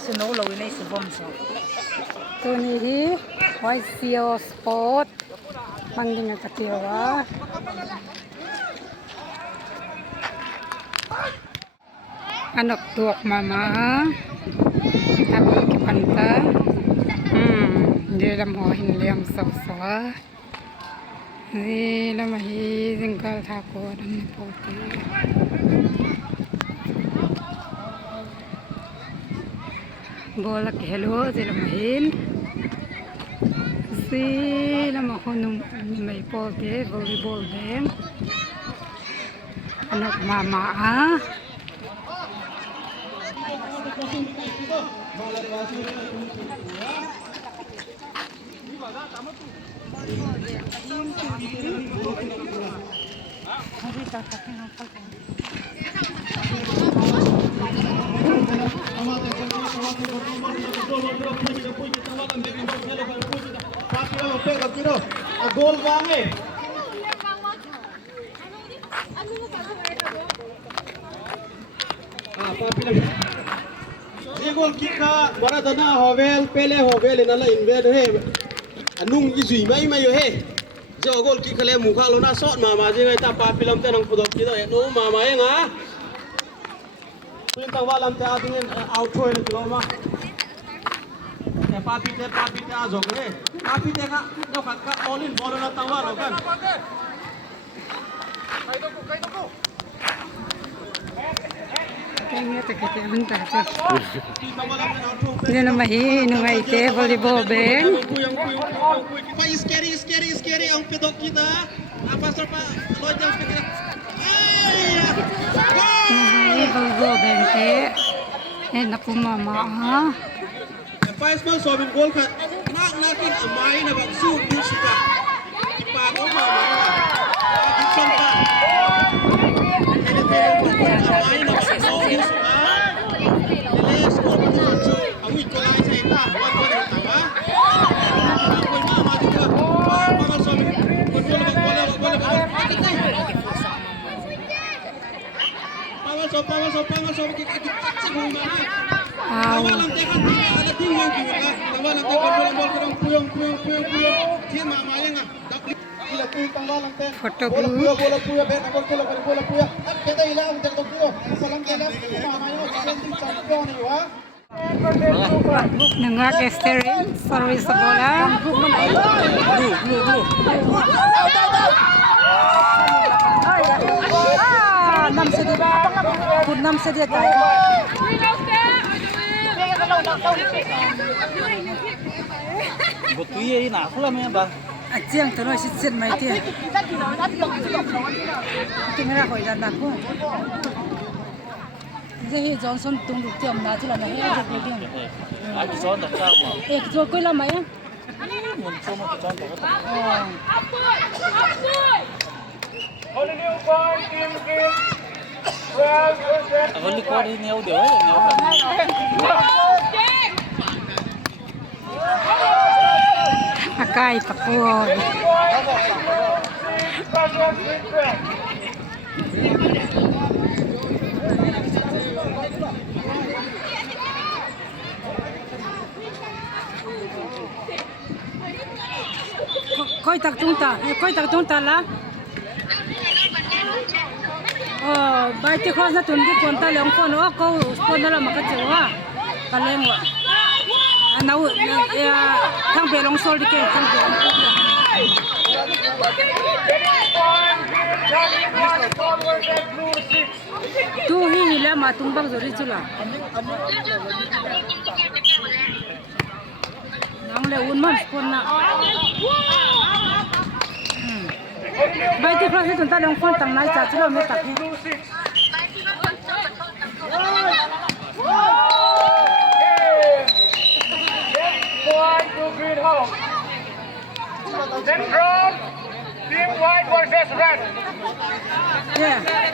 sự nấu lẩu này sự bom saoตัวนี้ที่ไวเซียวสปอร์ตมันยังไงกันเดียววะอันดอกตัวมาทำกิปันตาเดี๋ยวเราหอหินเลี้ยงสาวนี่เรามาฮีจึงก็ทาโกดันโปตีbolak hello sila mahin sila mahunong may pote volleyball din anak mama Gol bange. Ye gol kika waradana hovel pele hovel inala invade he anung isui mai yo he jo gol kika le mukha lona shot mama je ngai ta pa film te nang pudok ki do no mama ye nga pin tang walam te ading out thoi le lo ma papi te azok re papi te ka no ka all in ball na tangwa lo kan kai do ko kayaknya terkejut bentar tuh ini namahi nungai te volleyball beng scary ang pedok kita apa serpa lojang kita nungai volleyball beng te naku mama Pais mal so bin gol ka nak kin amai na bang su bin suka pa ko ma di sompa amai na bang su bin suka les ko bin su awi ko lai sai ta wan ko ta wa ko ma di ka pa so bin gol pa so ki ci bu ma Tawalan tekan ada tim yang juga. Tawalan tekan bola kerong puyong. Tim mama yang gila puyong tawalan tekan. foto Bola puyong ben agor bola puyong. Kita hilang tekan puyong. Salam tekan mama yang senting champion ni wa. nengah kesterin sorry sekolah năm sẽ đi một năm sẽ đi tại một túi ấy nào không làm em bà chiang tôi nói sẽ chết mấy tiền camera khỏi đàn đặt không giờ Johnson tung được tiệm nào chứ là này hết được tiền ai bị gió đặt sao mà ê rồi coi là mấy muốn cho một cái gió vẫn đi qua đi neo đỡ neo akai pakuoy coi tạc tung ta là bài tiết khoa ra tuần cái con ta lấy con nó câu con đó là một cái chỗ à cái lên rồi nấu thằng bé long sol đi kêu thằng bé tu hi là mà tung băng rồi đi chứ là nang le un man con na bài tiết khoa ra tuần ta lấy con tặng này chả chứ là mấy tặng Then draw, team white versus red. yeah